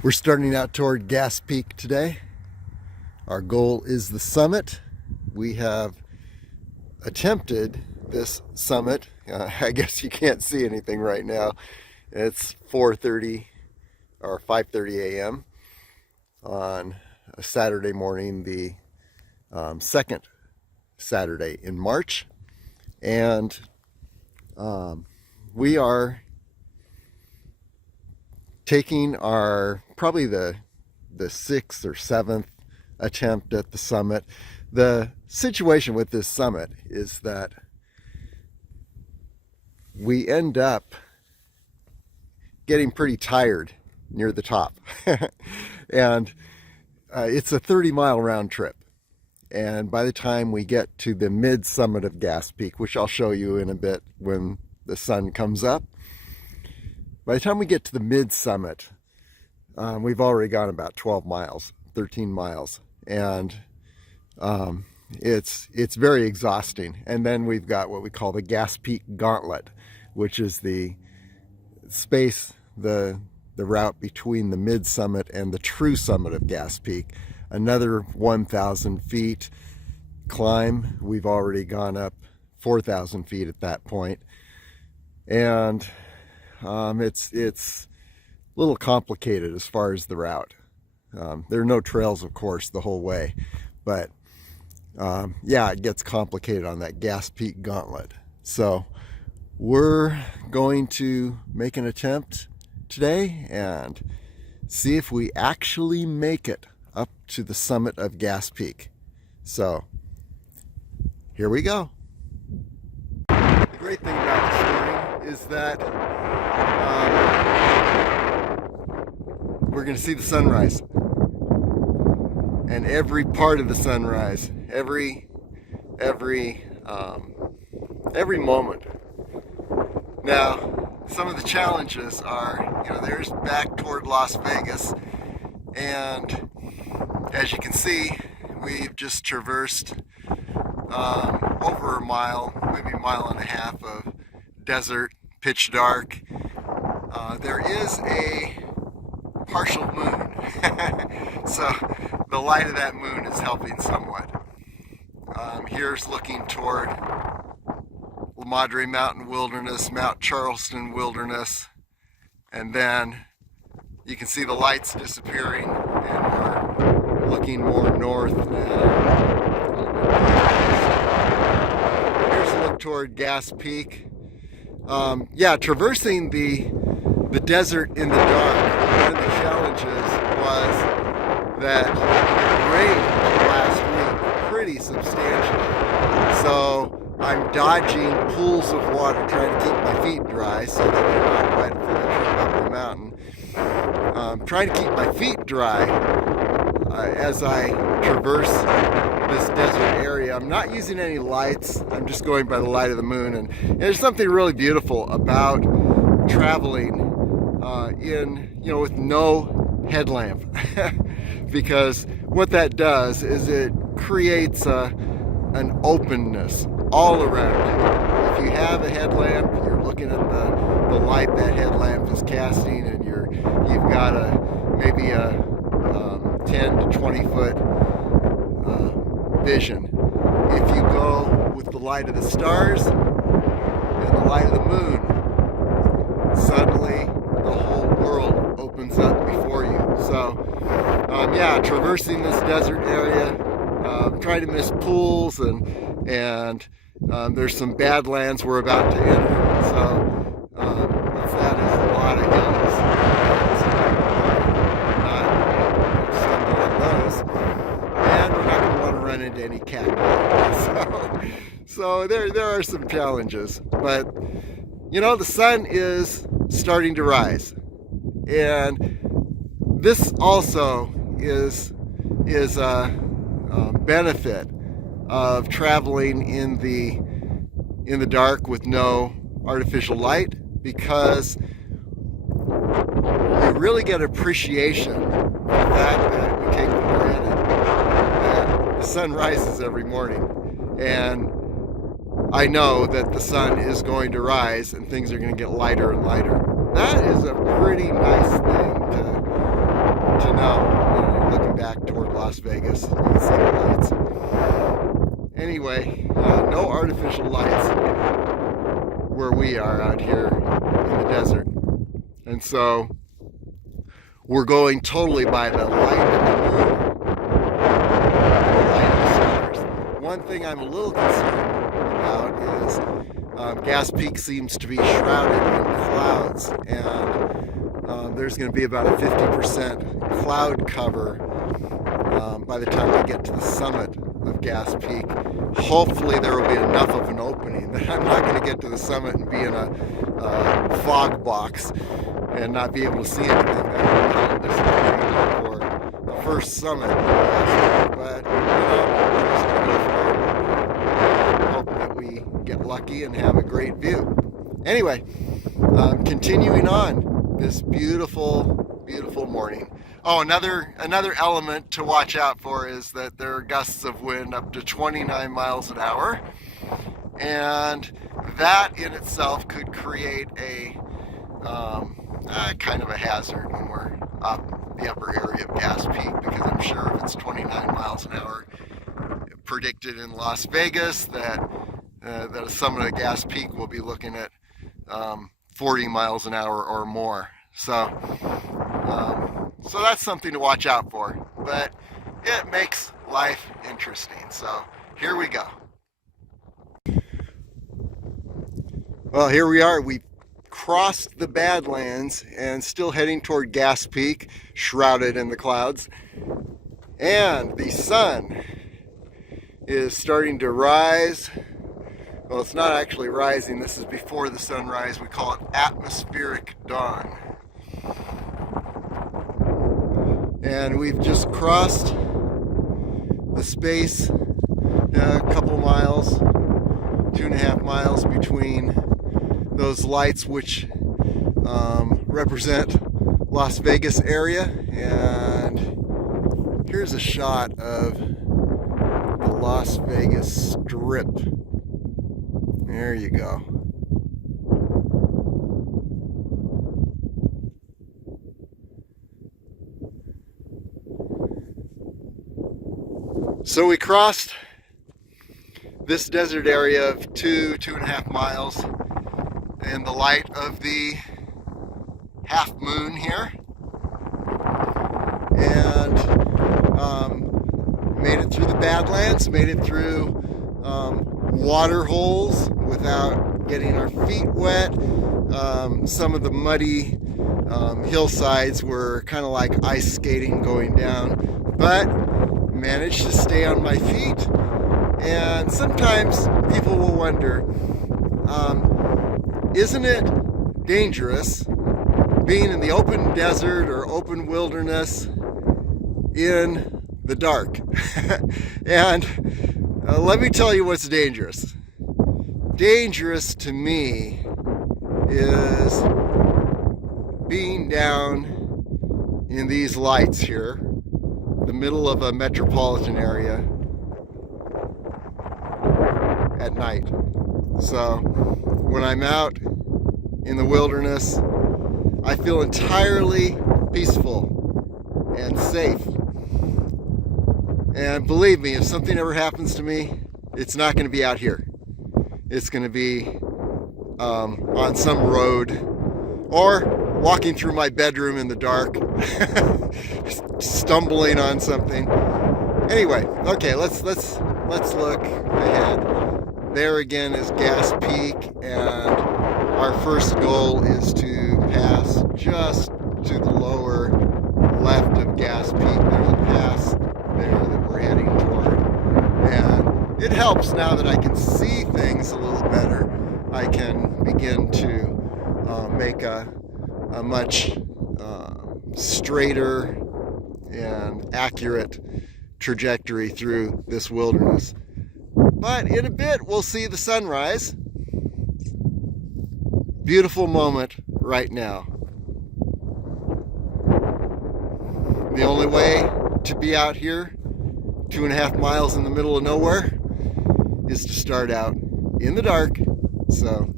We're starting out toward Gas Peak today. Our goal is the summit. We have attempted this summit. I guess you can't see anything right now. It's 4:30 or 5:30 a.m. on a Saturday morning, the second Saturday in March. And we are taking our probably the sixth or seventh attempt at the summit. The situation with this summit is that we end up getting pretty tired near the top. And it's a 30-mile round trip. And by the time we get to the mid-summit of Gas Peak, which I'll show you in a bit when the sun comes up, by the time we get to the mid-summit, we've already gone about 12 miles, 13 miles. And it's very exhausting. And then we've got what we call the Gas Peak Gauntlet, which is the space, the route between the mid-summit and the true summit of Gas Peak. Another 1,000 feet climb. We've already gone up 4,000 feet at that point. And it's a little complicated as far as the route. There are no trails, of course, the whole way. But yeah, it gets complicated on that Gas Peak Gauntlet. So we're going to make an attempt today and see if we actually make it up to the summit of Gas Peak. So here we go. The great thing about this morning is that we're going to see the sunrise, and every part of the sunrise, every moment. Now, some of the challenges are, there's back toward Las Vegas, and as you can see, we've just traversed over a mile, maybe a mile and a half of desert, pitch dark. There is a partial moon, so the light of that moon is helping somewhat. Here's looking toward Madre Mountain Wilderness, Mount Charleston Wilderness, and then you can see the lights disappearing, and we're looking more north now. Here's a look toward Gas Peak. Yeah, traversing the desert in the dark, one of the challenges was that rain last week pretty substantial. So I'm dodging pools of water, trying to keep my feet dry so that they're not wet for the trip up the mountain. Trying to keep my feet dry as I traverse this desert area. I'm not using any lights. I'm just going by the light of the moon. And there's something really beautiful about traveling with no headlamp, because what that does is it creates an openness all around you. If you have a headlamp, you're looking at the light that headlamp is casting, and you've got maybe a 10 to 20 foot vision. If you go with the light of the stars and the light of the moon, suddenly the whole world opens up before you. So yeah, traversing this desert area, trying to miss pools, and there's some badlands we're about to enter. So that is a lot of hills. Some of those, and we're not going to want to run into any cacti. So there are some challenges, but the sun is starting to rise, and this also is a benefit of traveling in the dark with no artificial light, because you really get appreciation for the fact that we take for granted that the sun rises every morning, and I know that the sun is going to rise and things are going to get lighter and lighter. That is a pretty nice thing Las Vegas. You can see the lights. Anyway, no artificial lights where we are out here in the desert. And so we're going totally by the light of the moon, the light of the stars. One thing I'm a little concerned about is Gas Peak seems to be shrouded in clouds, and there's going to be about a 50% cloud cover by the time we get to the summit of Gas Peak. Hopefully there will be enough of an opening that I'm not going to get to the summit and be in a fog box and not be able to see anything. That would be a little disappointing for the first summit. But we're just going to go for it. Hope that we get lucky and have a great view. Anyway, continuing on this beautiful, beautiful morning. Oh, another element to watch out for is that there are gusts of wind up to 29 miles an hour, and that in itself could create a kind of a hazard when we're up the upper area of Gas Peak, because I'm sure if it's 29 miles an hour predicted in Las Vegas, that a summit of Gas Peak will be looking at 40 miles an hour or more. So that's something to watch out for, but it makes life interesting. So here we go. Well, here we are. We crossed the Badlands and still heading toward Gas Peak, shrouded in the clouds. And the sun is starting to rise. Well, it's not actually rising. This is before the sunrise. We call it atmospheric dawn. And we've just crossed the space, a couple miles, 2.5 miles between those lights which represent Las Vegas area. And here's a shot of the Las Vegas Strip. There you go. So we crossed this desert area of 2.5 miles in the light of the half moon here, and made it through the Badlands, made it through water holes without getting our feet wet. Some of the muddy hillsides were kind of like ice skating going down, but managed to stay on my feet. And sometimes people will wonder, isn't it dangerous being in the open desert or open wilderness in the dark? And let me tell you what's dangerous. Dangerous to me is being down in these lights here, the middle of a metropolitan area at night. So when I'm out in the wilderness, I feel entirely peaceful and safe. And believe me, if something ever happens to me, it's not going to be out here. It's going to be on some road, or walking through my bedroom in the dark, stumbling on something. Anyway, okay, let's look ahead. There again is Gas Peak, and our first goal is to pass just to the lower left of Gas Peak. There's a pass there that we're heading toward, and it helps now that I can see things a little better. I can begin to make a much straighter and accurate trajectory through this wilderness. But in a bit, we'll see the sunrise. Beautiful moment right now. The only way to be out here 2.5 miles in the middle of nowhere is to start out in the dark. So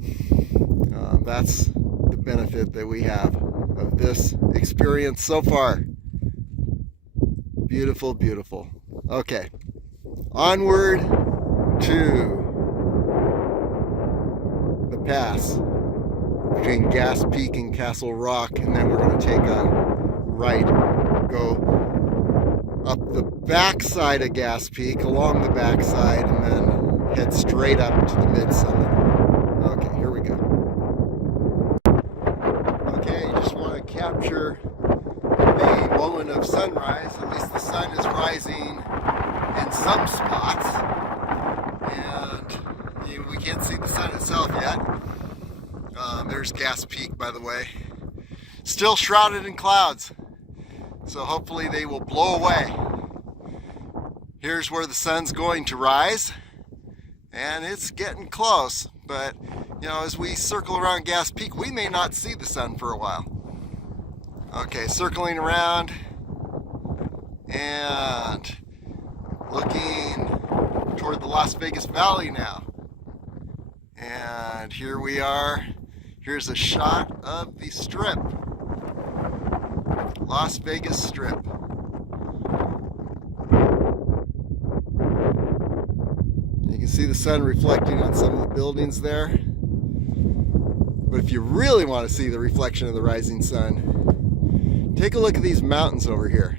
that's the benefit that we have of this experience so far. Beautiful, beautiful. Okay, onward to the pass between Gas Peak and Castle Rock, and then we're going to take a right, go up the backside of Gas Peak, along the backside, and then head straight up to the mid-summit. Okay, here we go. Okay, you just want to capture the moment of sunrise. At least the sun is rising in some spots, and we can't see the sun itself yet. There's Gas Peak, by the way. Still shrouded in clouds, so hopefully they will blow away. Here's where the sun's going to rise, and it's getting close, but as we circle around Gas Peak, we may not see the sun for a while. Okay, circling around and looking toward the Las Vegas Valley now. And here we are. Here's a shot of the Strip. Las Vegas Strip. You can see the sun reflecting on some of the buildings there. But if you really want to see the reflection of the rising sun, take a look at these mountains over here.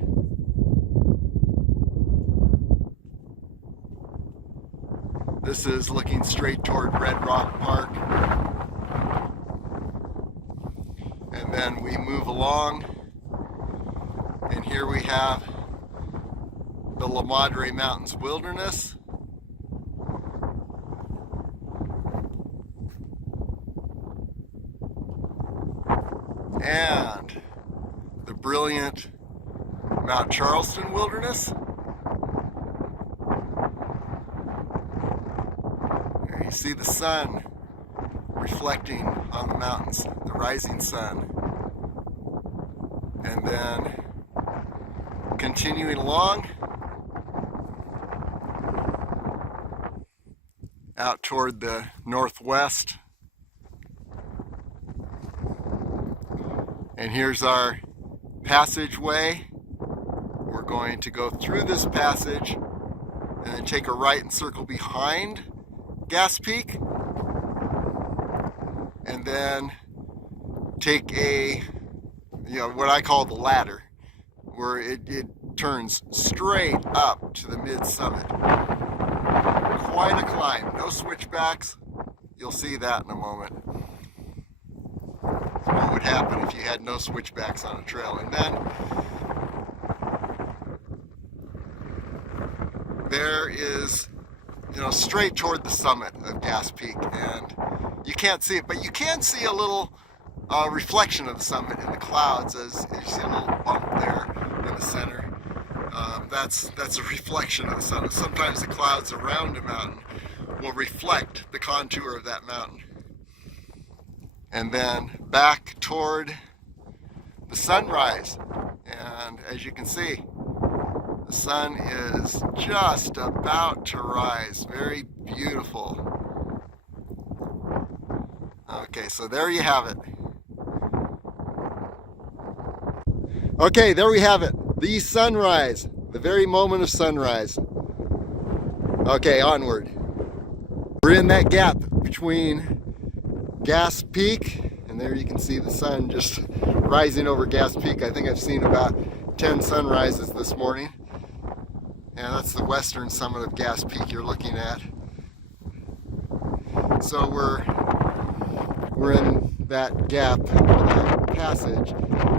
This is looking straight toward Red Rock Park. And then we move along, and here we have the La Madre Mountains Wilderness. And the brilliant Mount Charleston Wilderness. There you see the sun reflecting on the mountains, the rising sun. And then continuing along out toward the northwest. And here's our passageway. We're going to go through this passage and then take a right and circle behind Gas Peak. And then take a, what I call the ladder, where it turns straight up to the mid-summit. Quite a climb, no switchbacks. You'll see that in a moment. What would happen if you had no switchbacks on a trail. And then there is, straight toward the summit of Gas Peak, and you can't see it, but you can see a little reflection of the summit in the clouds, as you see a little bump there in the center. That's a reflection of the sun. Sometimes the clouds around a mountain will reflect the contour of that mountain. And then back toward the sunrise. And as you can see, the sun is just about to rise. Very beautiful. Okay, so there you have it. Okay, there we have it. The sunrise. The very moment of sunrise. Okay, onward. We're in that gap between Gas Peak, and there you can see the sun just rising over Gas Peak. I think I've seen about 10 sunrises this morning. And that's the western summit of Gas Peak you're looking at. So we're in that gap, that passage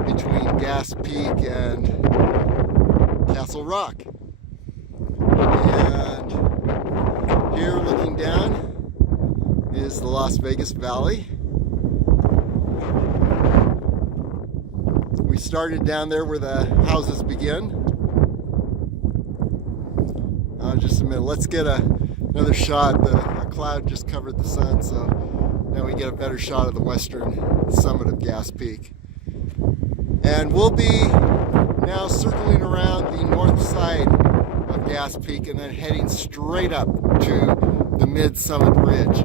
between Gas Peak and Castle Rock. And here looking down is the Las Vegas Valley. We started down there where the houses begin. Just a minute, let's get another shot. A cloud just covered the sun, so now we get a better shot of the western summit of Gas Peak. And we'll be now circling around the north side of Gas Peak and then heading straight up to the mid-summit ridge.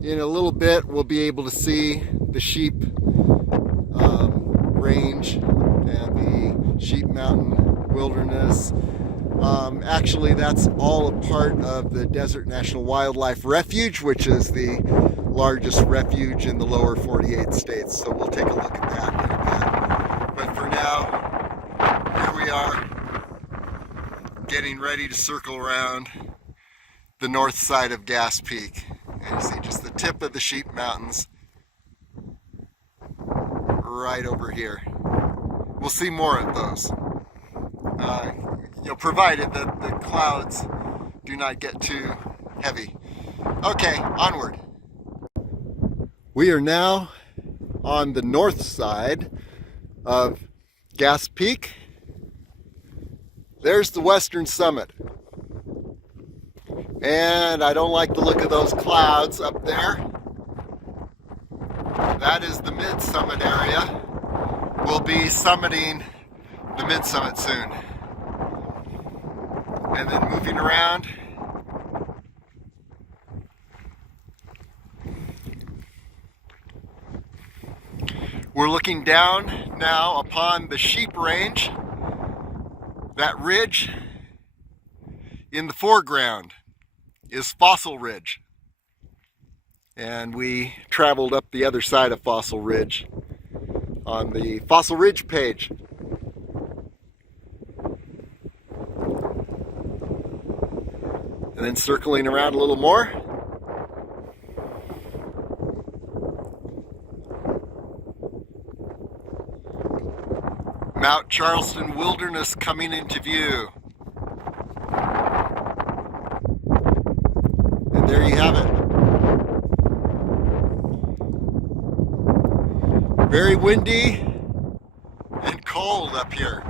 In a little bit, we'll be able to see the sheep range and the Sheep Mountain Wilderness. Actually, that's all a part of the Desert National Wildlife Refuge, which is the largest refuge in the lower 48 states. So we'll take a look at that in a bit. But for now, here we are, getting ready to circle around the north side of Gas Peak. And you see just the tip of the Sheep Mountains right over here. We'll see more of those. Provided that the clouds do not get too heavy. Okay, onward. We are now on the north side of Gas Peak. There's the western summit. And I don't like the look of those clouds up there. That is the mid-summit area. We'll be summiting the mid-summit soon. And then moving around, we're looking down now upon the sheep range. That ridge in the foreground is Fossil Ridge. And we traveled up the other side of Fossil Ridge on the Fossil Ridge page. And then circling around a little more. Mount Charleston Wilderness coming into view. And there you have it. Very windy and cold up here.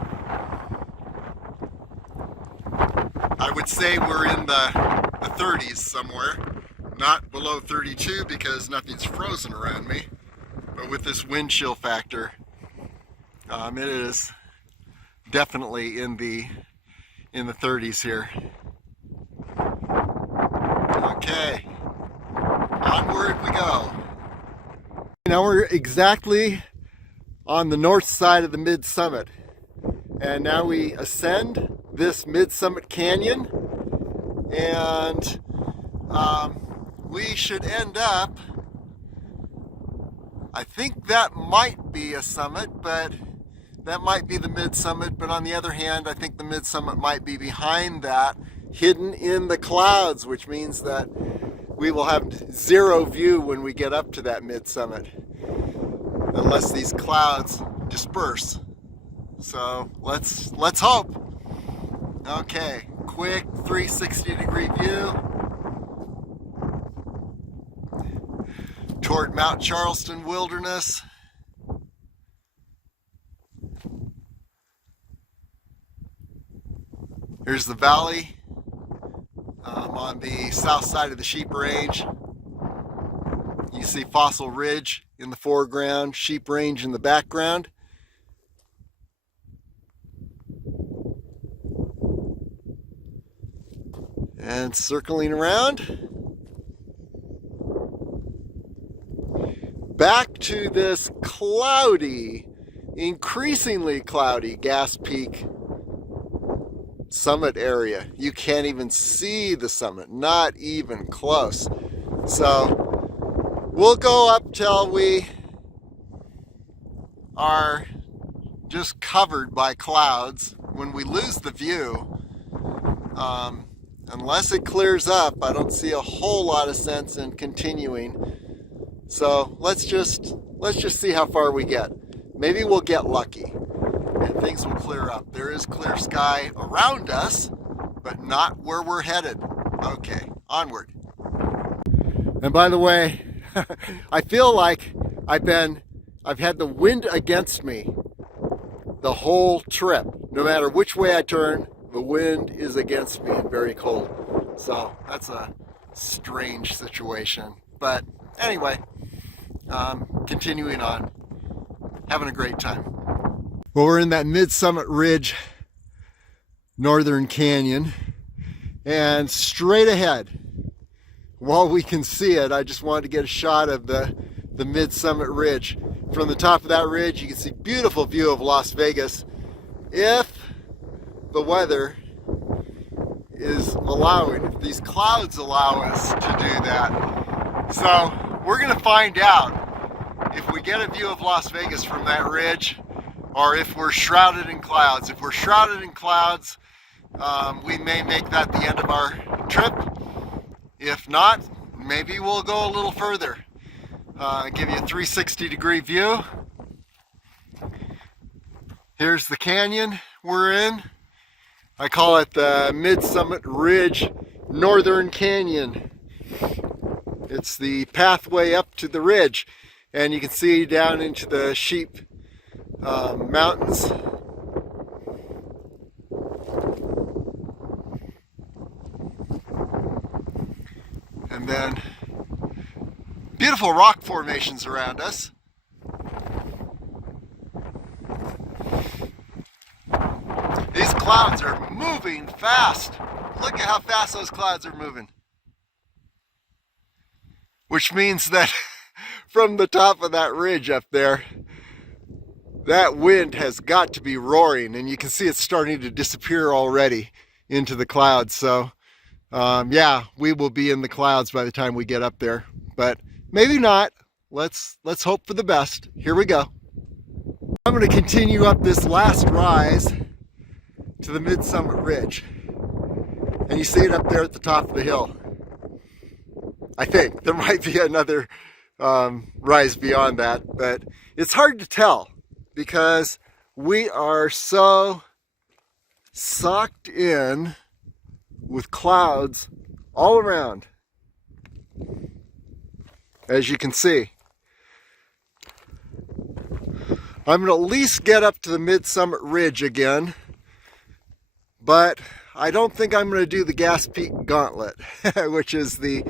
I would say we're in the 30s somewhere, not below 32 because nothing's frozen around me, but with this wind chill factor, it is definitely in the 30s here. Okay, onward we go. Now we're exactly on the north side of the mid-summit, and now we ascend this mid-summit canyon, and we should end up, I think that might be a summit, but that might be the mid-summit, but on the other hand, I think the mid-summit might be behind that, hidden in the clouds, which means that we will have zero view when we get up to that mid-summit, unless these clouds disperse. So let's hope. Okay, quick 360-degree view toward Mount Charleston Wilderness. Here's the valley on the south side of the Sheep Range. You see Fossil Ridge in the foreground, Sheep Range in the background. And circling around, back to this cloudy, increasingly cloudy Gas Peak summit area. You can't even see the summit, not even close. So we'll go up till we are just covered by clouds. When we lose the view, unless it clears up, I don't see a whole lot of sense in continuing. So let's just see how far we get. Maybe we'll get lucky and things will clear up. There is clear sky around us, but not where we're headed. Okay, onward. And by the way, I feel like I've had the wind against me the whole trip. No matter which way I turn, the wind is against me and very cold. So that's a strange situation. But anyway, continuing on, having a great time. Well, we're in that mid-summit ridge, Northern Canyon, and straight ahead, while we can see it, I just wanted to get a shot of the mid-summit ridge. from the top of that ridge, you can see beautiful view of Las Vegas if the weather is allowing, if these clouds allow us to do that. So we're going to find out if we get a view of Las Vegas from that ridge or if we're shrouded in clouds. If we're shrouded in clouds, we may make that the end of our trip. If not, maybe we'll go a little further. Give you a 360-degree view. Here's the canyon we're in. I call it the Mid-Summit Ridge Northern Canyon. It's the pathway up to the ridge, and you can see down into the Sheep Mountains. And then beautiful rock formations around us. These clouds are moving fast. Look at how fast those clouds are moving. Which means that from the top of that ridge up there, that wind has got to be roaring, and you can see it's starting to disappear already into the clouds. So yeah, we will be in the clouds by the time we get up there, but maybe not. Let's hope for the best. Here we go. I'm going to continue up this last rise to the Mid-Summit Ridge, and you see it up there at the top of the hill. I think there might be another rise beyond that, but it's hard to tell because we are so socked in with clouds all around, as you can see. I'm going to at least get up to the Mid-Summit Ridge again, but I don't think I'm going to do the Peak Gauntlet, which is the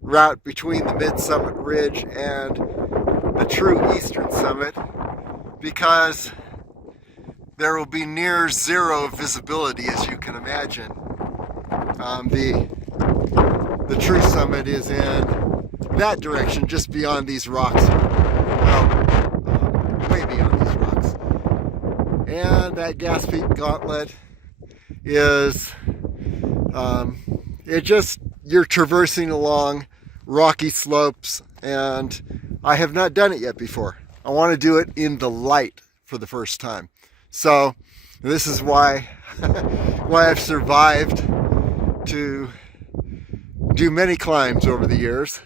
route between the Mid-Summit Ridge and the true eastern summit, because there will be near zero visibility, as you can imagine. The true summit is in that direction, just beyond these rocks. Well, way beyond these rocks. And that Peak Gauntlet is, you're traversing along rocky slopes, and I have not done it yet before. I want to do it in the light for the first time. So this is why I've survived to do many climbs over the years,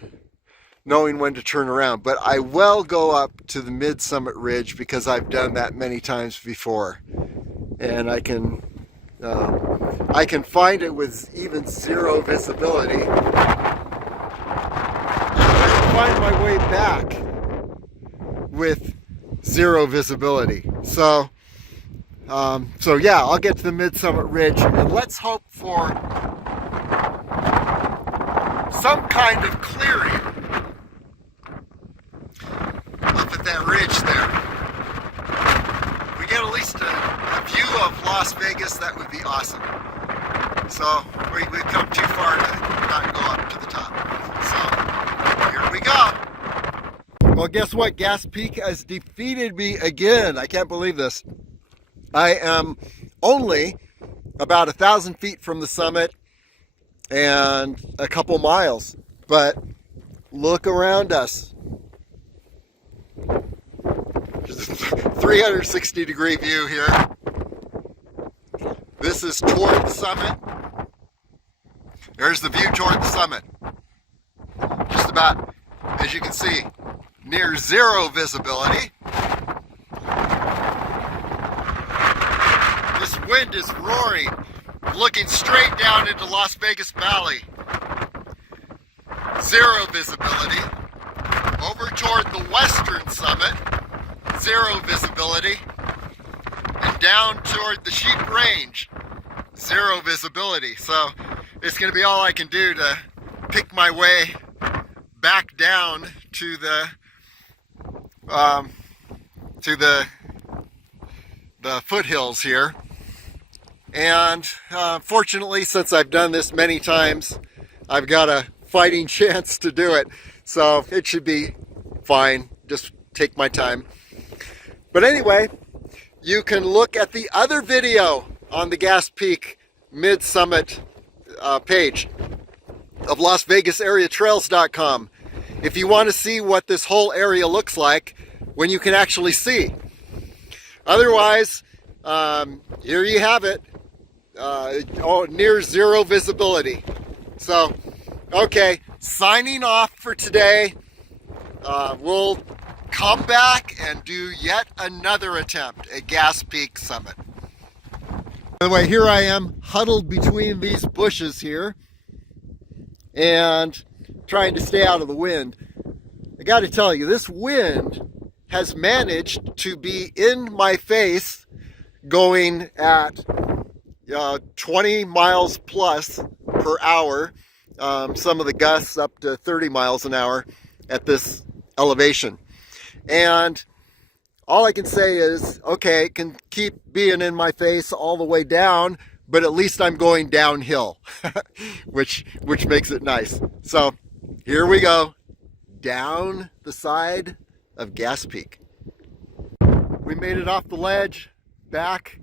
knowing when to turn around. But I will go up to the Mid-Summit Ridge because I've done that many times before, and I can find it with even zero visibility. I can find my way back with zero visibility. So yeah, I'll get to the Mid-Summit Ridge, and let's hope for some kind of clearing up at that ridge there. If we get at least a view of Las Vegas, that would be awesome. So we've come too far to not go up to the top. So here we go. Well, guess what? Gas Peak has defeated me again. I can't believe this. I am only about 1,000 feet from the summit and a couple miles, but look around us. Just a 360-degree view here. This is toward the summit. There's the view toward the summit. Just about, as you can see, near zero visibility. This wind is roaring, looking straight down into Las Vegas Valley. Zero visibility. Over toward the western summit, zero visibility. And down toward the Sheep Range, zero visibility. So it's going to be all I can do to pick my way back down to the foothills here. And fortunately, since I've done this many times, I've got a fighting chance to do it. So it should be fine. Just take my time. But anyway, you can look at the other video on the Gas Peak Mid-Summit page of LasVegasAreaTrails.com if you want to see what this whole area looks like when you can actually see. Otherwise, here you have it, near zero visibility. So, okay, signing off for today. We'll come back and do yet another attempt at Gas Peak Summit. By the way, here I am huddled between these bushes here and trying to stay out of the wind. I got to tell you, this wind has managed to be in my face going at 20 miles plus per hour. Some of the gusts up to 30 miles an hour at this elevation. And all I can say is, okay, it can keep being in my face all the way down, but at least I'm going downhill, which makes it nice. So here we go, down the side of Gas Peak. We made it off the ledge, back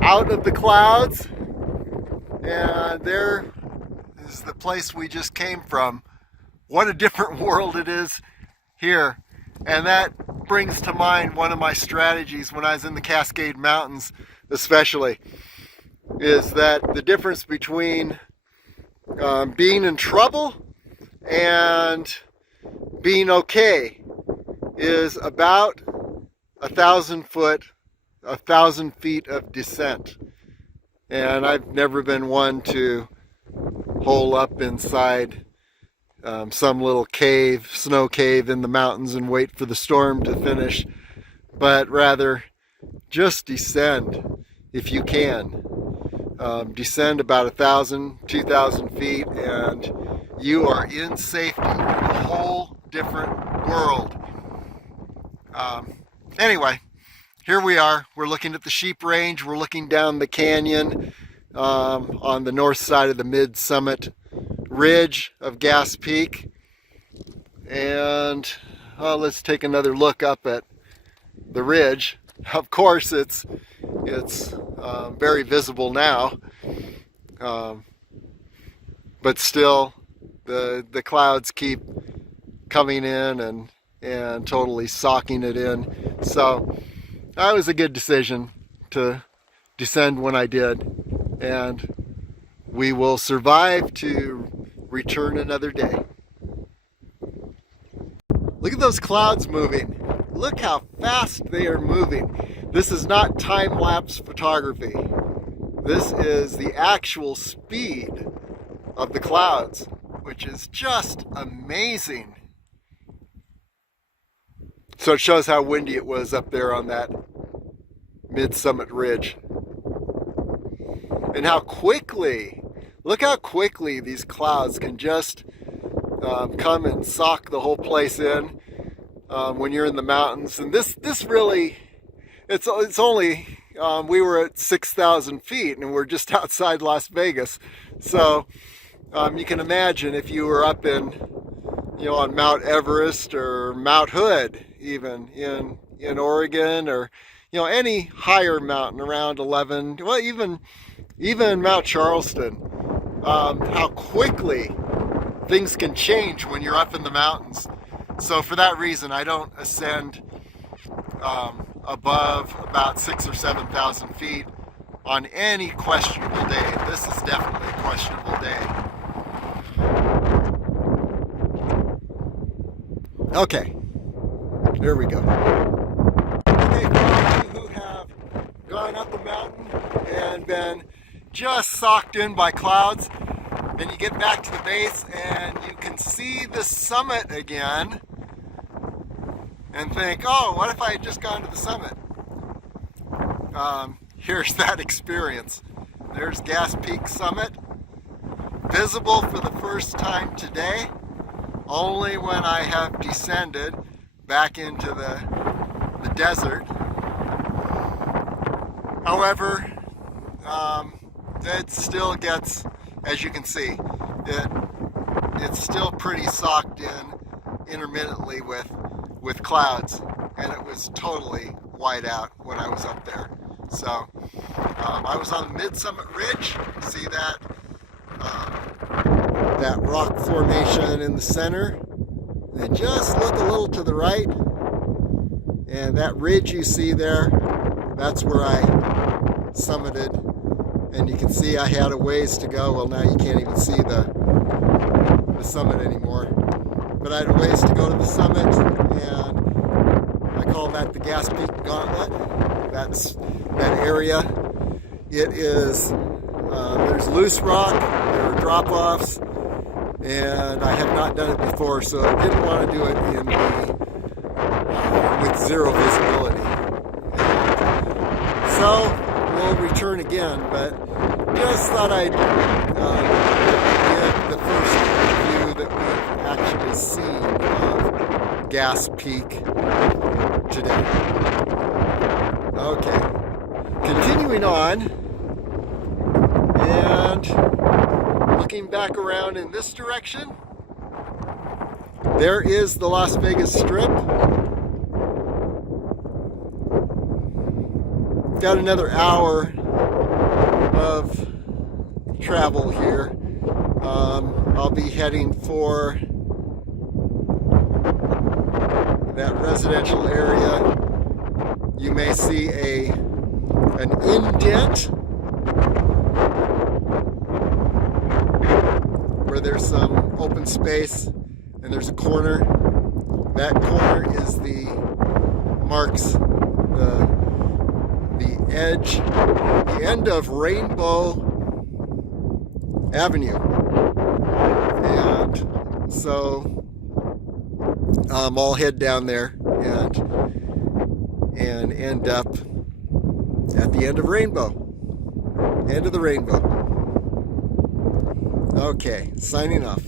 out of the clouds, and there is the place we just came from. What a different world it is here. And that brings to mind one of my strategies when I was in the Cascade Mountains especially, is that the difference between being in trouble and being okay is about 1,000 feet of descent. And I've never been one to hole up inside some little cave, snow cave in the mountains and wait for the storm to finish, but rather just descend if you can. Descend about 1,000, 2,000 feet and you are in safety, a whole different world. Anyway, here we are. We're looking at the sheep range. We're looking down the canyon on the north side of the mid-summit ridge of Gas Peak. And let's take another look up at the ridge. Of course, it's very visible now, but still the clouds keep coming in and totally socking it in. So that was a good decision to descend when I did, and we will survive to return another day. Look at those clouds moving. Look how fast they are moving. This is not time-lapse photography. This is the actual speed of the clouds, which is just amazing. So it shows how windy it was up there on that mid-summit ridge. And how quickly, look how quickly these clouds can just come and sock the whole place in when you're in the mountains. And this really, it's only, we were at 6,000 feet and we're just outside Las Vegas. So you can imagine if you were up in, on Mount Everest or Mount Hood, even in Oregon, or any higher mountain around 11, well, even Mount Charleston, how quickly things can change when you're up in the mountains. So for that reason, I don't ascend above about 6,000 or 7,000 feet on any questionable day. This is definitely a questionable day. Okay, there we go. Okay, for all of you who have gone up the mountain and been just socked in by clouds, and you get back to the base and you can see the summit again and think, oh, what if I had just gone to the summit? Here's that experience. There's Gas Peak Summit, visible for the first time today, only when I have descended back into the desert. However, it still gets, as you can see, it's still pretty socked in intermittently with clouds. and it was totally white out when I was up there. So I was on the mid-summit ridge. See that that rock formation in the center, and just look a little to the right, and that ridge you see there, that's where I summited. And you can see I had a ways to go. Well, now you can't even see the summit anymore, but I had a ways to go to the summit, and I call that the Gas Peak Gauntlet. That's that area. It is, there's loose rock, there are drop-offs, and I have not done it before, so I didn't want to do it in with zero visibility. So we'll return again, but just thought I'd get the first view that we've actually seen of Gas Peak today. Okay, continuing on, and looking back around in this direction, there is the Las Vegas Strip. Got another hour of travel here. I'll be heading for that residential area. You may see an indent where there's some open space and there's a corner. That corner is marks the edge, the end of Rainbow Avenue. And so I'll head down there and end up at the end of Rainbow. End of the rainbow. Okay, signing off.